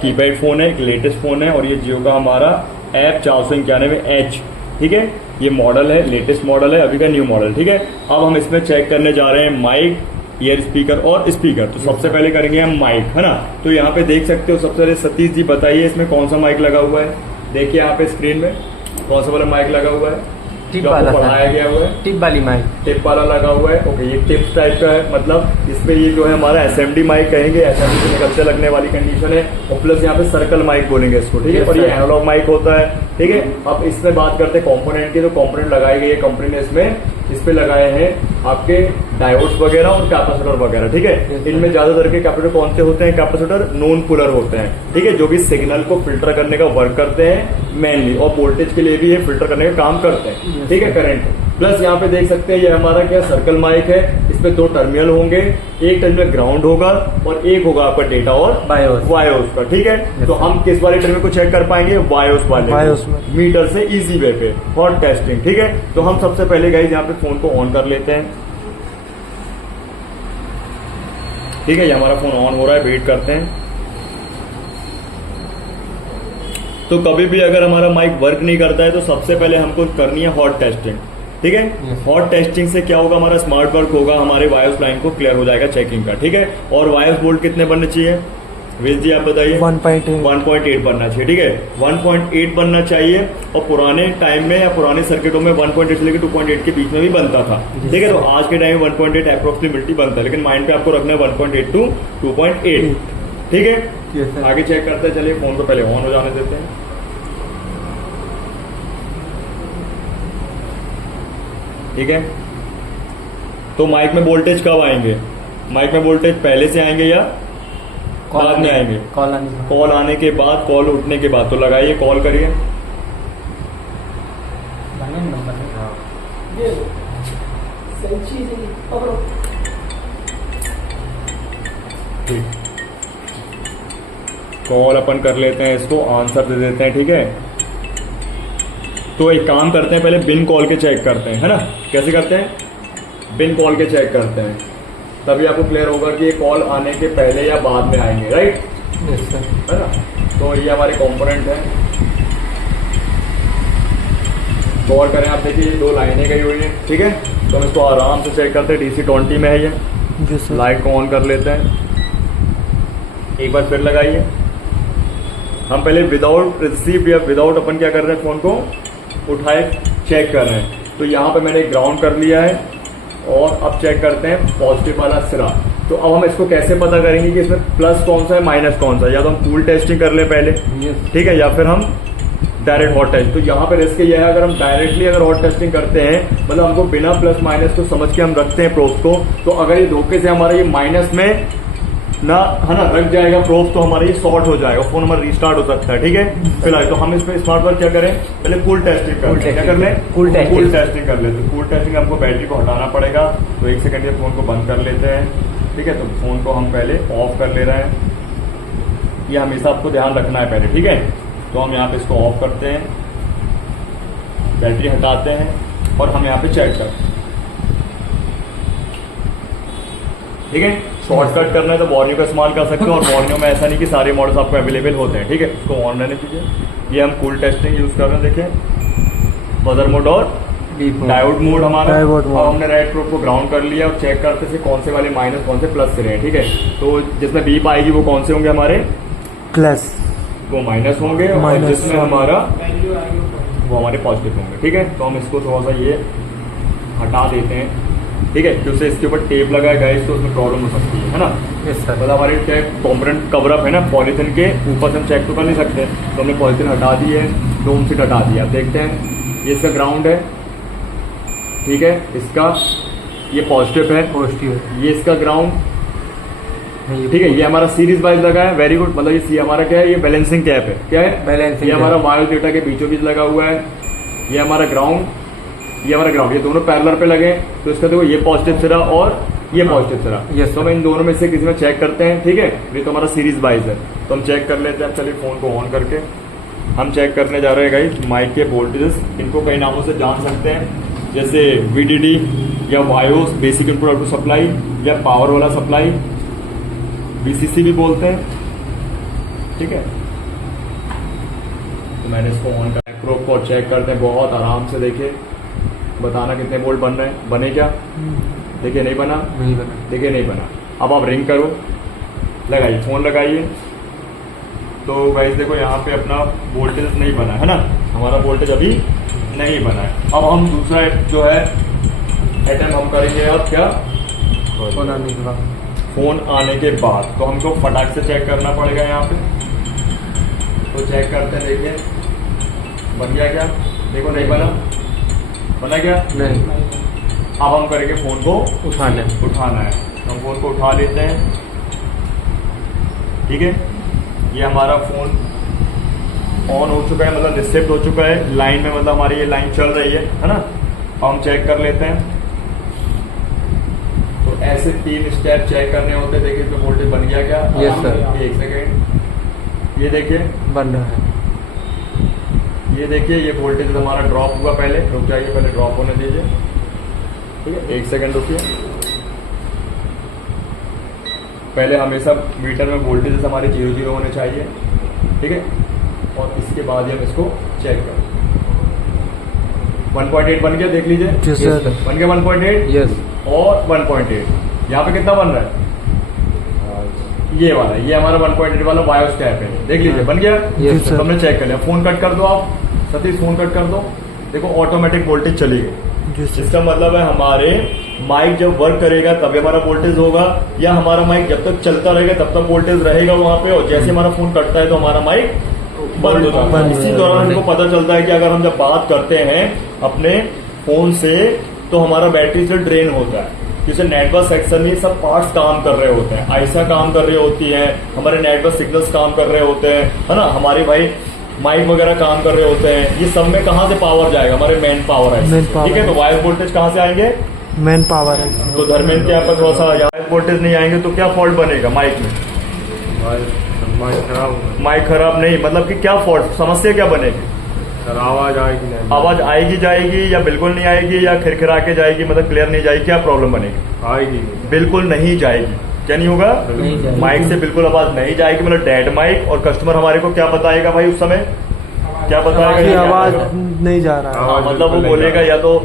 Keypad phone है, एक latest phone है और ये जियो का हमारा ऐप 491H, ठीक है। ये मॉडल है, लेटेस्ट मॉडल है, अभी का न्यू मॉडल, ठीक है। अब हम इसमें चेक करने जा रहे हैं माइक, ईयर स्पीकर और स्पीकर। तो सबसे पहले करेंगे हम माइक, है ना। तो यहाँ पे देख सकते हो, सबसे पहले सतीश जी बताइए इसमें कौन सा माइक लगा हुआ है। देखिए यहाँ पे स्क्रीन में कौन सा वाला माइक लगा हुआ है, टिप जो वाला आपको पढ़ाया गया हुआ है। टिप वाली माइक, टिप वाला लगा हुआ है। ओके, ये टिप टाइप का है, मतलब इसमें ये जो है हमारा एसएमडी माइक कहेंगे, एसएमडी से निकल से लगने वाली कंडीशन है। और प्लस यहाँ पे सर्कल माइक बोलेंगे इसको, ठीक है। और ये एनालॉग माइक होता है, ठीक है। अब इसमें बात करते हैं कंपोनेंट की। तो कंपोनेंट लगाई गई है कंपनी ने इसमें, इस पे लगाए हैं आपके डायोड्स वगैरह और कैपेसिटर वगैरह, ठीक है। इनमें ज्यादातर के कैपेसिटर कौन से होते हैं, कैपेसिटर नॉन पुलर होते हैं, ठीक है, जो भी सिग्नल को फिल्टर करने का वर्क करते हैं मेनली, और वोल्टेज के लिए भी ये फिल्टर करने का काम करते हैं, ठीक है, करंट। प्लस यहाँ पे देख सकते हैं ये हमारा क्या सर्कल माइक है, इसमें 2 टर्मिनल होंगे, एक टर्मिनल ग्राउंड होगा और एक होगा आपका डेटा और वायोस का, ठीक है। तो हम किस वाले टर्मिनल को चेक कर पाएंगे, वायोस वाले मीटर से इजी वे पे हॉट टेस्टिंग, ठीक है। तो हम सबसे पहले गाइस यहाँ पे फोन को ऑन कर लेते हैं, ठीक है। ये हमारा फोन ऑन हो रहा है, वेट करते हैं। तो कभी भी अगर हमारा माइक वर्क नहीं करता है तो सबसे पहले हमको करनी है हॉट टेस्टिंग, ठीक है। हॉट टेस्टिंग से क्या होगा, हमारा स्मार्ट वर्क होगा, हमारे वायोस लाइन को क्लियर हो जाएगा चेकिंग का, ठीक है। और वायोस वोल्ट कितने बनने चाहिए वेद जी, आप बताइए। 1.8 बनना चाहिए, ठीक है। 1.8 बनना चाहिए। और पुराने टाइम में या पुराने सर्किटों में 1.8 से लेकर 2.8 के बीच में भी बनता था, ठीक है। तो आज के टाइम में 1.8 अप्रोक्सीमेटली बनता है, लेकिन माइंड पे आपको रखना है 1.8 to 2.8, ठीक है। आगे चेक करते हैं, चलिए फोन को पहले ऑन हो जाने देते हैं, ठीक है। तो माइक में वोल्टेज कब आएंगे, माइक में वोल्टेज पहले से आएंगे या बाद में आएंगे, कॉल आने के बाद, कॉल उठने के बाद। तो लगाइए, कॉल करिए, ठीक। कॉल अपन कर लेते हैं, इसको आंसर दे देते हैं, ठीक है। तो एक काम करते हैं, पहले बिन कॉल के चेक करते हैं, है ना। कैसे करते हैं, बिन कॉल के चेक करते हैं, तभी आपको क्लियर होगा कि ये कॉल आने के पहले या बाद में आएंगे, राइट, है ना। तो ये हमारे कंपोनेंट है, कॉल करें आप, देखिए 2 लाइनें गई हुई है, ठीक है। तो हम इसको आराम से चेक करते हैं, DC 20 में है ये। लाइट को ऑन कर लेते हैं, एक बार फिर लगाइए। हम पहले विदाउट रिसीव या विदाउट अपन क्या कर रहे हैं, फोन को उठाए चेक कर रहे हैं। तो यहाँ पे मैंने ग्राउंड कर लिया है और अब चेक करते हैं पॉजिटिव वाला सिरा। तो अब हम इसको कैसे पता करेंगे कि इसमें प्लस कौन सा है माइनस कौन सा है। या तो हम कूल टेस्टिंग कर ले पहले, ठीक है, या फिर हम डायरेक्ट हॉट टेस्ट। तो यहाँ पे रिस्क ये है, अगर हम डायरेक्टली अगर हॉट टेस्टिंग करते हैं, मतलब हमको बिना प्लस माइनस को समझ के हम रखते हैं प्रोब्स को, तो अगर ये धोखे से हमारा ये माइनस में ना, है ना, रख जाएगा प्रोब्स, तो हमारा ये शॉर्ट हो जाएगा, फोन हमारा रिस्टार्ट हो सकता है, ठीक है। फिलहाल तो हम इसमें स्मार्ट वर्क क्या करें, पहले कूल टेस्टिंग कर लें, क्या कर लें, कूल टेस्टिंग कर लेते हैं। कूल टेस्टिंग हमको बैटरी को हटाना पड़ेगा, तो 1 सेकंड के फोन को बंद कर लेते हैं, ठीक है। तो फोन को हम पहले ऑफ कर ले रहे हैं, ये हमेशा आपको ध्यान रखना है पहले, ठीक है। तो हम यहाँ पे इसको ऑफ करते हैं, बैटरी हटाते हैं और हम यहाँ पे चेक करते हैं, ठीक है। शॉर्टकट करना है तो वॉर्नियो का इस्तेमाल कर सकते हो, और वॉर्नियो में ऐसा नहीं कि सारे मॉडल्स आपको अवेलेबल होते हैं, ठीक है। इसको ऑन रहने दीजिए। ये हम कूल टेस्टिंग यूज कर रहे हैं, देखें बजर मोड और डायोड मोड हमारा। अब हमने रेड प्रोब को ग्राउंड कर लिया और चेक करते थे कौन से वाले माइनस कौन से प्लस से रहे हैं, ठीक है। तो जिसमें बीप आएगी वो कौन से होंगे, हमारे प्लस, वो माइनस होंगे, और जिसमें हमारा वो हमारे पॉजिटिव होंगे, ठीक है। तो हम इसको थोड़ा सा ये हटा देते हैं, ठीक है, क्योंकि इसके ऊपर टेप लगा है गाइस, तो उसमें प्रॉब्लम हो सकती है ना। मतलब हमारे कॉम्पोनेंट कवर अप है ना पॉलीथिन के ऊपर से हम चेक तो कर नहीं सकते, तो हमने पॉलीथिन हटा दी है, डोम सीट हटा दिया। देखते हैं, ये इसका ग्राउंड है, ठीक है, इसका ये पॉजिटिव है, ये इसका ग्राउंड, ठीक है। ये हमारा सीरीज वाइज लगा है, वेरी गुड। मतलब ये हमारा क्या है, ये बैलेंसिंग कैप है, क्या है, बैलेंसिंग। ये हमारा वायर डेटा के बीचों बीच लगा हुआ है, ये हमारा ग्राउंड, ये हमारा ग्राउंड, ये दोनों पैरेलल पे लगे। तो इसका देखो, ये पॉजिटिव सिरा और ये पॉजिटिव सिरा, तो हम इन दोनों में से किसी में चेक करते हैं, ठीक है। ये तो हमारा सीरीज वाइज है, तो हम चेक कर लेते हैं। चलिए फोन को ऑन करके हम चेक करने जा रहे हैं गाइस माइक के वोल्टेजेस। इनको कई नामों से जान सकते हैं, जैसे VDD या bios, basic input output supply, या पावर वाला सप्लाई, BCC भी बोलते हैं, ठीक है। तो मैंने इसको ऑन कर प्रोब को चेक करते हैं बहुत आराम से। देखिए बताना कितने वोल्ट बन रहे हैं, बने क्या? देखिए नहीं बना, नहीं बना। देखिए नहीं बना। अब आप रिंग करो, लगाइए, फोन लगाइए। तो गाइस देखो यहाँ पे अपना वोल्टेज नहीं बना है ना, हमारा वोल्टेज अभी नहीं बना है। अब हम दूसरा जो है अटेम्प्ट हम करेंगे। अब क्या? फोन आने के बाद। फोन आने के बाद तो हमको फटाक से चेक करना पड़ेगा यहाँ पे। तो चेक करते हैं, देखिए बन गया क्या? देखो नहीं बना, बना क्या? नहीं। अब हम करेंगे फोन को उठाना है। हम फोन को उठा लेते हैं, ठीक है। ये हमारा फोन ऑन हो चुका है, मतलब रिसेप्ट हो चुका है लाइन में, मतलब हमारी ये लाइन चल रही है ना। अब हम चेक कर लेते हैं। तो ऐसे 3 स्टेप चेक करने होते हैं। देखिए तो वोल्टेज बन गया क्या? Yes sir. 1 सेकेंड, ये देखिए बन रहा है। ये देखिए ये वोल्टेज हमारा ड्रॉप हुआ। पहले रुक जाइए, पहले ड्रॉप होने दीजिए, ठीक है। 1 सेकेंड रुकिए। पहले हमेशा मीटर में वोल्टेज हमारे 0 होने चाहिए, ठीक है। और इसके बाद ही हम इसको चेक करें। 1.8 बन गया, देख लीजिए। Yes, sir. बन गया 1.8। यस। और 1.8 यहाँ पे कितना बन रहा है? ये वाला, ये हमारा 1.8 वाला बायोस कैप है, देख लीजिए बन गया। Yes, sir. तो हमने चेक कर लिया। फोन कट कर दो आप सतीश, फोन कट कर दो। देखो ऑटोमेटिक वोल्टेज चली गई। इसका मतलब है हमारे माइक जब वर्क करेगा तभी हमारा वोल्टेज होगा, या हमारा माइक जब तक चलता रहेगा तब तक वोल्टेज रहेगा वहां पे, और जैसे हमारा फोन कटता है तो हमारा माइक बंद हो जाता है। इसी दौरान हमको पता चलता है कि अगर हम जब बात करते हैं अपने फोन से तो हमारा बैटरी से ड्रेन होता है। जैसे नेटवर्क सेक्शन में सब पार्ट्स काम कर रहे होते हैं, आईसा काम कर रही होती है, हमारे नेटवर्क सिग्नल्स काम कर रहे होते हैं, है ना, हमारी भाई माइक वगैरह काम कर रहे होते हैं। ये सब में कहाँ से पावर जाएगा? हमारे मेन पावर है, ठीक है। तो वायर वोल्टेज कहाँ से आएंगे? मेन पावर है। तो धर्मेंद्र के यहाँ पर थोड़ा सा वायर वोल्टेज नहीं आएंगे तो क्या फॉल्ट बनेगा माइक में? माइक खराब नहीं, मतलब कि क्या फॉल्ट, समस्या क्या बनेगी? आवाज आएगी नहीं? आवाज आएगी जाएगी, या बिल्कुल नहीं आएगी, या खिरखिरा के जाएगी, मतलब क्लियर नहीं जाएगी? क्या प्रॉब्लम बनेगी? आएगी, बिल्कुल नहीं जाएगी। क्या नहीं होगा? माइक से बिल्कुल आवाज नहीं जाएगी, मतलब डेड माइक। और कस्टमर हमारे को क्या बताएगा भाई उस समय? क्या बताएगा? आवाज नहीं जा रहा है। हाँ, मतलब वो बोलेगा या तो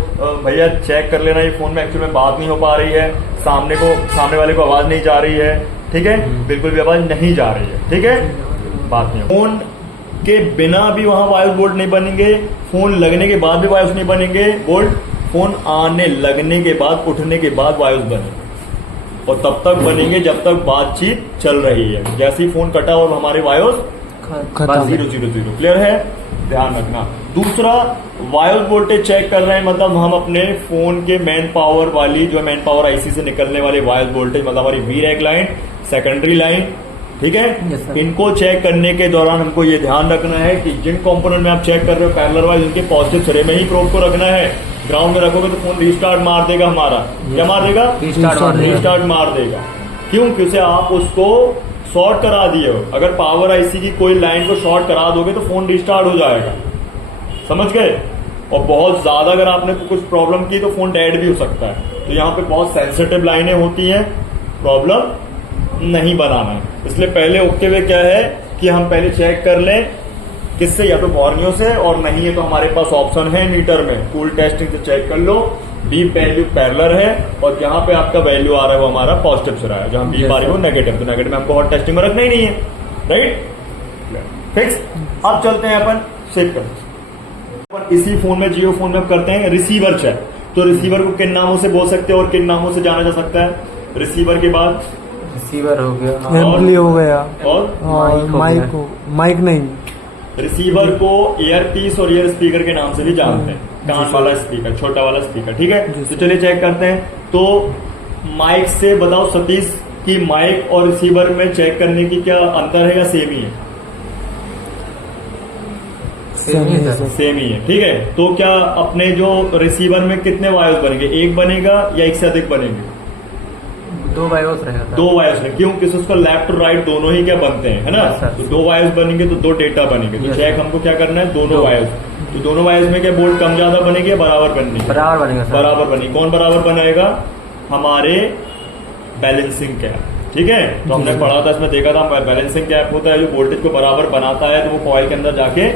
भैया चेक कर लेना, ये फोन में एक्चुअल में बात नहीं हो पा रही है, सामने वाले को आवाज नहीं जा रही है, ठीक है, बिल्कुल भी आवाज नहीं जा रही है, ठीक है, बात नहीं। फोन के बिना भी वहां वायस बोल्ट नहीं बनेंगे, फोन लगने के बाद भी वायस नहीं बनेंगे बोल्ट, फोन आने लगने के बाद, उठने के बाद वायस बनेंगे, और तब तक बनेंगे जब तक बातचीत चल रही है। जैसे ही फोन कटा और हमारे वायस 000, क्लियर है? ध्यान रखना। दूसरा, वायस वोल्टेज चेक कर रहे हैं, मतलब हम अपने फोन के मेन पावर वाली जो मेन पावर आईसी से निकलने वाले वायस वोल्टेज, मतलब हमारी V rack line, secondary line, ठीक है। इनको चेक करने के दौरान हमको ये ध्यान रखना है कि जिन कंपोनेंट में आप चेक कर रहे हो पैरेलल वाइज, उनके पॉजिटिव सिरे में ही प्रोब को रखना है। ग्राउंड में रखोगे तो फोन रीस्टार्ट मार देगा हमारा। क्या मार देगा? रीस्टार्ट मार देगा। क्यों? क्योंकि आप उसको शॉर्ट करा दिए हो। अगर पावर आईसी की कोई लाइन को शॉर्ट करा दोगे तो फोन रिस्टार्ट हो जाएगा, समझ गए? और बहुत ज्यादा अगर आपने कुछ प्रॉब्लम की तो फोन डेड भी हो सकता है। तो यहाँ पे बहुत सेंसिटिव लाइनें होती हैं, प्रॉब्लम नहीं बनाना है। इसलिए पहले उठते हुए क्या है कि हम पहले चेक कर लें, किससे? या तो बॉर्नियो से, और नहीं है तो हमारे पास ऑप्शन है मीटर में, कूल टेस्टिंग से चेक कर लो। बी वैल्यू पैरेलल है, और जहां पे आपका वैल्यू आ रहा है वो हमारा पॉजिटिव से रहा है, जहां बी आ रही है वो नेगेटिव, तो नेगेटिव में हमको हॉट टेस्टिंग में रखना ही नहीं है, राइट? फिक्स। अब चलते हैं अपन सेव कर। इसी फोन में, जियो फोन में हम करते हैं रिसीवर चेक। तो रिसीवर को किन नामों से बोल सकते हैं और किन नामों से जाना जा सकता है? रिसीवर के बाद रिसीवर हो गया, एम्पली हो गया, और माइक नहीं, रिसीवर को ईयर पीस और ईयर स्पीकर के नाम से भी जानते हैं, कान वाला स्पीकर, छोटा वाला स्पीकर, ठीक है। तो चलिए चेक करते हैं। तो माइक से बताओ सतीश कि माइक और रिसीवर में चेक करने की क्या अंतर है या सेम ही है? सेम ही है, ठीक है। तो क्या अपने जो रिसीवर में कितने वायर्स बनेंगे? एक बनेगा या एक से अधिक बनेंगे? दो वायर्स रहेगा। दो वायर्स है, क्यों? किस उसका लेफ्ट और राइट दोनों ही क्या बनते हैं, है ना? तो दो वायर्स बनेंगे तो दो डेटा बनेंगे। तो चेक हमको क्या करना है? दोनों वायर्स। तो दोनों वायर्स में क्या बोल्ट कम ज्यादा बनेगी या बराबर बनेगी? बराबर बनेगा। बराबर बनेगी। कौन बराबर बनाएगा? हमारे बैलेंसिंग कैप, ठीक है। तो हमने पढ़ा था, इसमें देखा था बैलेंसिंग कैप होता है जो वोल्टेज को बराबर बनाता है, तो वो कॉइल के अंदर जाके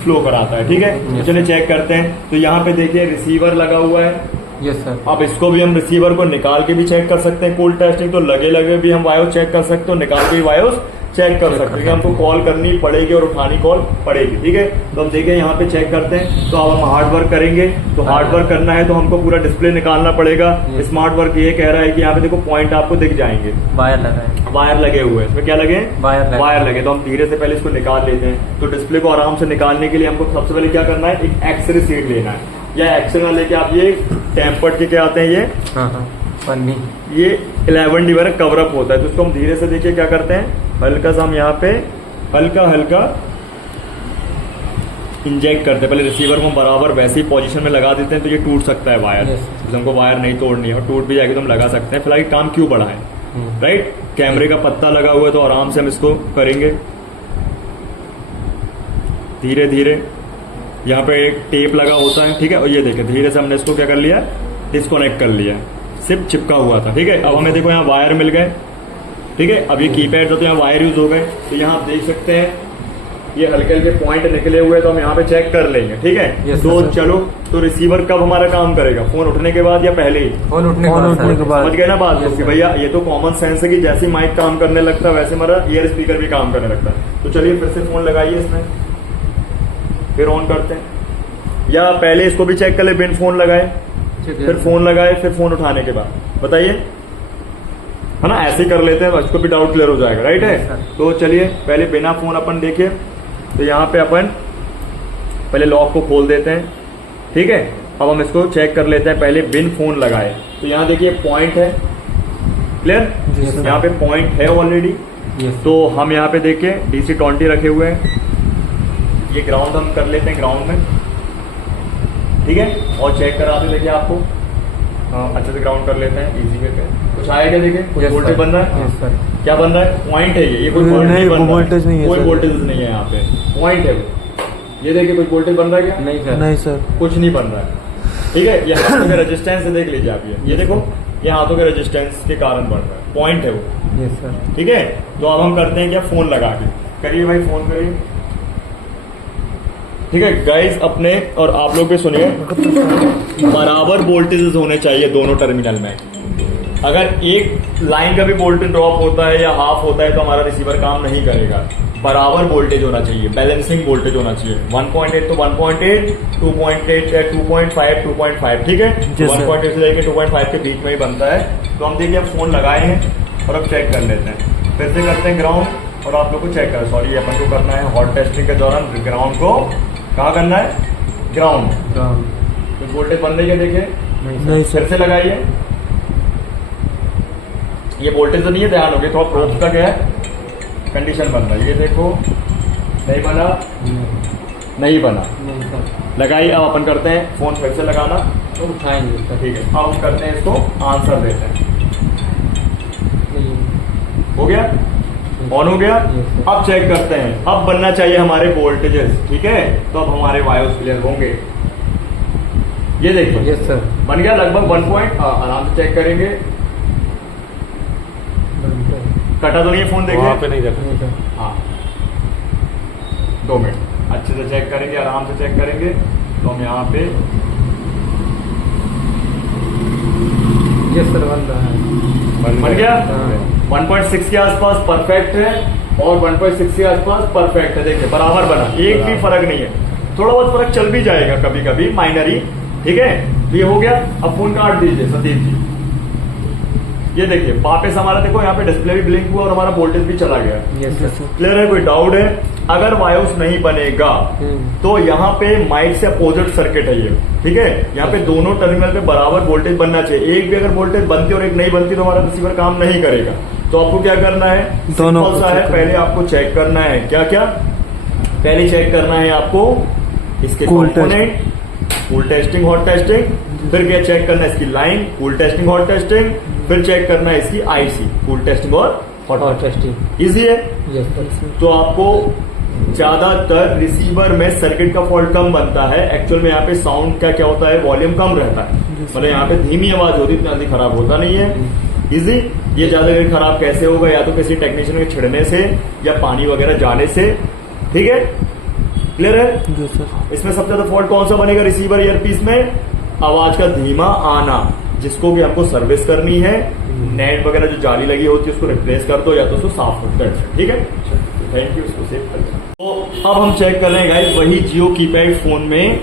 फ्लो कराता है। ठीक है, तो चलिए चेक करते हैं। तो यहाँ पे देखिए रिसीवर लगा हुआ है। Yes sir. अब इसको भी हम रिसीवर को निकाल के भी चेक कर सकते हैं, कूल टेस्टिंग। तो लगे लगे भी हम वायोस चेक कर सकते हो, निकाल के भी वायोस चेक कर सकते हैं। हमको कॉल करनी पड़ेगी और उठानी कॉल पड़ेगी। ठीक है, तो हम देखिए यहाँ पे चेक करते हैं। तो अब हम हार्ड वर्क करेंगे। तो हार्ड वर्क करना है तो हमको पूरा डिस्प्ले निकालना पड़ेगा। स्मार्ट वर्क ये कह रहा है कि यहाँ पे देखो पॉइंट आपको दिख जाएंगे, वायर लगा है, वायर लगे हुए हैं। इसमें क्या लगे हैं? वायर लगे। तो हम धीरे से पहले इसको निकाल लेते हैं। तो डिस्प्ले को आराम से निकालने के लिए हमको सबसे पहले क्या करना है, एक एक्सरे शीट लेना है, या एक्सरे ना लेके आप ये टेम्पर्ड के क्या आते हैं, ये पन्नी, ये 11 डिवाइडर कवर अप होता है। तो इसको हम धीरे से देखिए क्या करते हैं, हल्का सा हम यहाँ पे हल्का हल्का इंजेक्ट करते हैं। पहले रिसीवर को हम बराबर वैसी पोजीशन में लगा देते हैं, तो ये टूट सकता है वायर। तो हमको वायर नहीं तोड़नी है, और टूट भी जाएगी तो हम लगा सकते हैं। फिलहाल काम क्यों बढ़ा है, राइट। कैमरे का पत्ता लगा हुआ है तो आराम से हम इसको करेंगे धीरे धीरे। यहाँ पे एक टेप लगा होता है, ठीक है। और ये देखिए धीरे से हमने इसको क्या कर लिया, डिस्कनेक्ट कर लिया, सिर्फ चिपका हुआ था। ठीक है, अब हमें देखो यहाँ वायर मिल गए। ठीक है, अब ये कीपैड था तो यहाँ वायर यूज हो गए। तो यहाँ आप देख सकते हैं ये हल्के हल्के पॉइंट निकले हुए, तो हम यहाँ पे चेक कर लेंगे। ठीक है, तो चलो, तो रिसीवर कब हमारा काम करेगा, फोन उठने के बाद या पहले ही? फोन उठने के बाद। समझ गए ना बात को कि भैया ये तो कॉमन सेंस है कि जैसे माइक काम करने लगता है वैसे हमारा ईयर स्पीकर भी काम करने लगता है। तो चलिए फिर से फोन लगाइए इसमें, फिर ऑन करते हैं, या पहले इसको भी चेक कर ले बिन फोन लगाए, फिर फोन लगाए, फिर फोन उठाने के बाद बताइए, है ना। ऐसे ही कर लेते हैं, इसको भी डाउट क्लियर हो जाएगा, राइट है। तो चलिए पहले बिना फोन अपन देखिए। तो यहाँ पे अपन पहले लॉक को खोल देते हैं। ठीक है, अब हम इसको चेक कर लेते हैं पहले बिन फोन लगाए। तो यहाँ देखिए पॉइंट है, क्लियर, यहाँ पे पॉइंट है ऑलरेडी। तो हम यहाँ पे देखिए DC20 रखे हुए हैं, ये ग्राउंड हम कर लेते हैं ग्राउंड में। ठीक है, और चेक कराते देखिए आपको अच्छे से ग्राउंड कर लेते हैं इजी वे पे। कुछ आया क्या, देखिए कुछ वोल्टेज बन रहा है, क्या बन रहा है, पॉइंट है ये कोई वोल्टेज नहीं बन रहा है, कोई वोल्टेज नहीं है यहाँ पे, पॉइंट है वो। ये देखिए कुछ वोल्टेज बन रहा है क्या? नहीं सर, कुछ नहीं बन रहा है। ठीक है, ये हाथों के रेजिस्टेंस से देख लीजिए आप, ये देखो ये हाथों के रेजिस्टेंस के कारण बन रहा है, पॉइंट है वो। ठीक है, तो अब हम करते हैं क्या, फोन लगा के करिए भाई, फोन करिए। ठीक है गाइस, अपने और आप लोग भी सुनिए, बराबर वोल्टेजेस होने चाहिए दोनों टर्मिनल में। अगर एक लाइन का भी वोल्टेज ड्रॉप होता है या हाफ होता है तो हमारा रिसीवर काम नहीं करेगा। बराबर वोल्टेज होना चाहिए, बैलेंसिंग वोल्टेज होना चाहिए। 1.8 तो 1.8, 2.8 या 2.5 2.5। ठीक है, 1.8 से लेकर 2.5 के बीच में ही बनता है। तो हम देखिए अब फोन लगाए हैं और अब चेक कर लेते हैं, फिर से करते हैं ग्राउंड, और आप लोग को चेक करें, सॉरी अपन को करना है हॉट टेस्टिंग के दौरान ग्राउंड को कहाँ करना है, ग्राउंड। तो वोल्टेज बन रही है, देखिए नहीं फिर से लगाइए। ये वोल्टेज तो नहीं है, ध्यान हो गया, थोड़ा प्रोब का क्या है कंडीशन बन रहा है। ये देखो नहीं बना, नहीं बना, लगाइए। अब अपन करते हैं फोन फिर से लगाना, उठाएंगे। ठीक है, अब हम करते हैं इसको आंसर देते हैं। हो गया, ऑन हो गया। अब चेक करते हैं, अब बनना चाहिए हमारे वोल्टेजेस। ठीक है, तो अब हमारे वायोस क्लियर होंगे। ये देखिए यस सर, बन गया लगभग 1 पॉइंट। आराम से चेक करेंगे, कटा तो नहीं है फोन, देखिए नहीं रखा। हाँ 2 मिनट अच्छे से चेक करेंगे, आराम से चेक करेंगे। तो हम यहाँ पे यस सर, बन रहा है, बन गया। हाँ। 1.6 के आसपास परफेक्ट है और 1.6 के आसपास परफेक्ट है। देखिए बराबर बना, एक भी फर्क नहीं है। थोड़ा बहुत फर्क चल भी जाएगा कभी कभी, माइनर ही। ठीक है, ये हो गया। अब फोन काट दीजिए सतीश जी। ये देखिए वापस हमारा देखो यहाँ पे डिस्प्ले भी ब्लिंक हुआ और हमारा वोल्टेज भी चला गया। यस सर, क्लियर है, कोई डाउट है? अगर वायोस नहीं बनेगा तो यहाँ पे माइक से अपोजिट सर्किट है ये। ठीक है, यहाँ पे दोनों टर्मिनल पे बराबर वोल्टेज बनना चाहिए। एक भी अगर वोल्टेज बनती और एक नहीं बनती तो हमारा रिसीवर काम नहीं करेगा। तो आपको क्या करना है, दोनों सिंपल सा है, पहले आपको चेक करना है क्या क्या, पहले चेक करना है आपको इसके component, cool testing hot testing, फिर क्या चेक करना है इसकी line, cool testing hot testing, फिर चेक करना है इसकी आईसी, कूल टेस्टिंग और हॉट टेस्टिंग। इजी है। यस सर, तो आपको ज्यादातर रिसीवर में सर्किट का फॉल्ट कम बनता है। एक्चुअल में यहाँ पे साउंड का क्या होता है, वॉल्यूम कम रहता है, मतलब यहाँ पे धीमी आवाज होती है, इतना जल्दी खराब होता नहीं है। इजी। ये ज्यादा देर खराब कैसे होगा, या तो किसी टेक्नीशियन के छिड़ने से या पानी वगैरह जाने से, ठीक है, क्लियर है। जी सर। इसमें सबसे ज्यादा फॉल्ट कौन सा बनेगा रिसीवर ईयरपीस में, आवाज का धीमा आना, जिसको भी हमको सर्विस करनी है, नेट वगैरह जो जाली लगी होती है उसको रिप्लेस कर दो या तो उसको साफ कर दो, ठीक है। थैंक यू, इसको सेव कर दो। तो अब हम चेक कर रहे हैं गाइस वही जियो कीपैड फोन में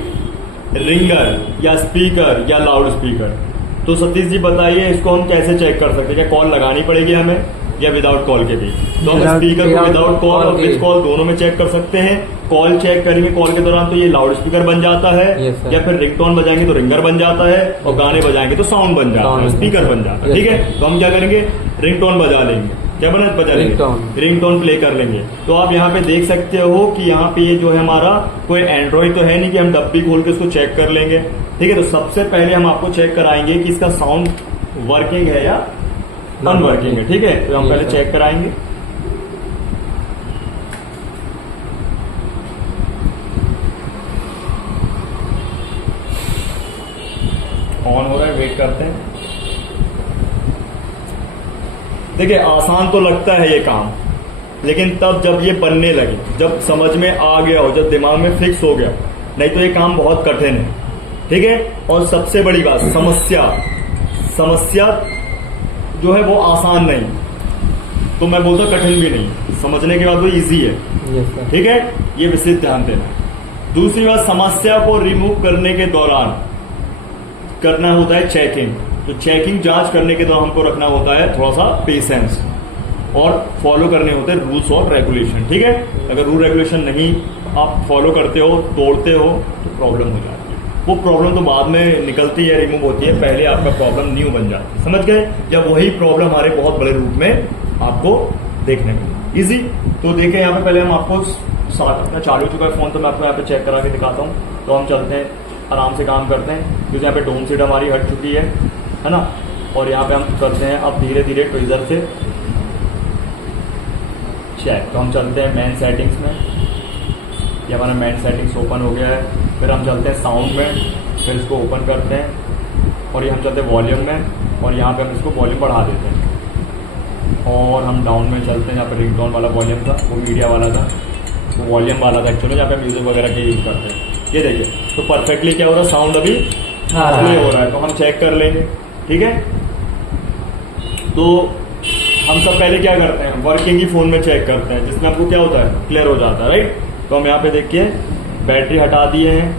रिंगर या स्पीकर या लाउड स्पीकर। तो सतीश जी बताइए इसको हम कैसे चेक कर सकते हैं, क्या कॉल लगानी पड़ेगी हमें या विदाउट कॉल के भी? तो हम स्पीकर को विदाउट कॉल और विद कॉल दोनों में चेक कर सकते हैं। कॉल चेक करेंगे कॉल के दौरान तो ये लाउड स्पीकर बन जाता है, या फिर रिंगटोन बजाएंगे तो रिंगर बन जाता है, और गाने बजाएंगे तो साउंड बन जाता है, स्पीकर बन जाता है, ठीक है। तो हम क्या करेंगे, रिंगटोन बजा लेंगे, क्या बजा लेंगे, रिंगटोन प्ले कर लेंगे। तो आप यहाँ पे देख सकते हो कि यहाँ पे ये जो है हमारा कोई एंड्रॉइड तो है नहीं कि हम डब्बी खोल के उसको चेक कर लेंगे, ठीक है। तो सबसे पहले हम आपको चेक कराएंगे कि इसका साउंड वर्किंग है या अनवर्किंग है, ठीक है। तो हम पहले चेक कराएंगे। ऑन हो रहा है, वेट करते हैं। देखिए आसान तो लगता है ये काम, लेकिन तब जब ये बनने लगे, जब समझ में आ गया हो, जब दिमाग में फिक्स हो गया, नहीं तो ये काम बहुत कठिन है, ठीक है। और सबसे बड़ी बात, समस्या जो है वो आसान नहीं, तो मैं बोलता कठिन भी नहीं, समझने के बाद वो इजी है, ठीक है। ये विशेष ध्यान देना है। दूसरी बात, समस्या को रिमूव करने के दौरान करना होता है चेकिंग। तो चेकिंग जांच करने के दौरान हमको रखना होता है थोड़ा सा पेशेंस और फॉलो करने होते हैं रूल्स और रेगुलेशन, ठीक है। अगर रूल रेगुलेशन नहीं आप फॉलो करते हो, तोड़ते हो, तो प्रॉब्लम हो जाती है। वो प्रॉब्लम तो बाद में निकलती है, रिमूव होती है, पहले आपका प्रॉब्लम न्यू बन जाती है, समझ गए। या वही प्रॉब्लम हमारे बहुत बड़े रूप में आपको देखने को इजी। तो देखें यहाँ पे पहले हम आपको अपना चालू चुका है फोन, तो मैं आपको यहाँ पे चेक करा के दिखाता हूँ। तो हम चलते हैं, आराम से काम करते हैं, क्योंकि यहाँ पे डोम सीट हमारी हट चुकी है ना। और यहाँ पे हम करते हैं अब धीरे धीरे ट्विजर से चेक। तो हम चलते हैं मेन सेटिंग्स में, ये हमारा मेन सेटिंग्स ओपन हो गया है। फिर हम चलते हैं साउंड में, फिर इसको ओपन करते हैं, और ये हम चलते हैं वॉल्यूम में, और यहाँ पे हम इसको वॉल्यूम बढ़ा देते हैं। और हम डाउन में चलते हैं, यहाँ पे रिंगटोन वाला वॉल्यूम था, वो मीडिया वाला था, वो वॉल्यूम वाला था एक्चुअली, जहाँ पे म्यूजिक वगैरह के यूज करते हैं। ये देखिए तो परफेक्टली क्या हो रहा है, साउंड अभी प्ले हो रहा है। तो हम चेक कर लेंगे, ठीक है। तो हम सब पहले क्या करते हैं, वर्किंग ही फोन में चेक करते हैं, जिसमें आपको क्या होता है, क्लियर हो जाता है, राइट। तो हम यहाँ पे देखिए बैटरी हटा दिए हैं।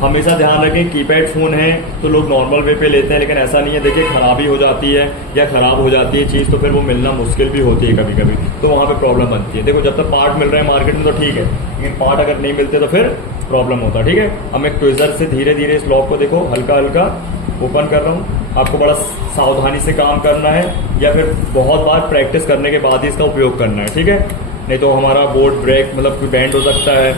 हमेशा ध्यान रखें कीपैड फोन है तो लोग नॉर्मल वे पे लेते हैं, लेकिन ऐसा नहीं है। देखिए खराबी हो जाती है या खराब हो जाती है चीज़, तो फिर वो मिलना मुश्किल भी होती है कभी कभी, तो वहाँ पे प्रॉब्लम बनती है। देखो जब तक पार्ट मिल रहे हैं मार्केट में तो ठीक है, लेकिन पार्ट अगर नहीं मिलते तो फिर प्रॉब्लम होता है, ठीक है। हम एक ट्विजर से धीरे धीरे इस लॉक को देखो हल्का हल्का ओपन कर रहा हूँ। आपको बड़ा सावधानी से काम करना है, या फिर बहुत बार प्रैक्टिस करने के बाद ही इसका उपयोग करना है, ठीक है। नहीं तो हमारा बोर्ड ब्रेक मतलब कोई बैंड हो सकता है,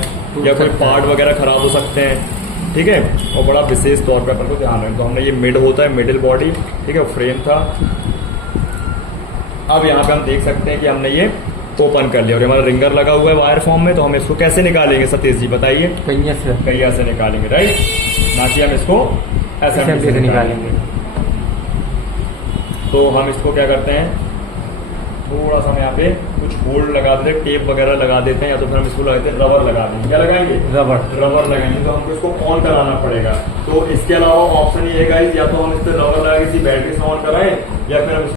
या कोई पार्ट वगैरह खराब हो सकते हैं, ठीक है। और बड़ा विशेष तौर पर अपन को ध्यान रखें। तो हमने ये मिड होता है, मिडिल बॉडी, ठीक है, फ्रेम था। अब यहाँ पे हम देख सकते हैं कि हमने ये ओपन कर लिया, और हमारा रिंगर लगा हुआ है वायर फॉर्म में। तो हम इसको कैसे निकालेंगे सतीश जी बताइए? पहिया से निकालेंगे, राइट, ना कि हम इसको असेंबली से निकालेंगे। तो हम इसको क्या करते हैं, थोड़ा सा हम यहाँ पे कुछ होल्ड लगा देते हैं, टेप वगैरह लगा देते हैं, या तो फिर हम इसको लगाते हैं रबर लगा देंगे। क्या लगाएंगे? रबर लगाएंगे। तो हमको इसको ऑन कराना पड़ेगा। तो इसके अलावा ऑप्शन ये है गाइस, या तो हम इस पर रबर लगा किसी बैटरी से ऑन कराएं, या फिर हम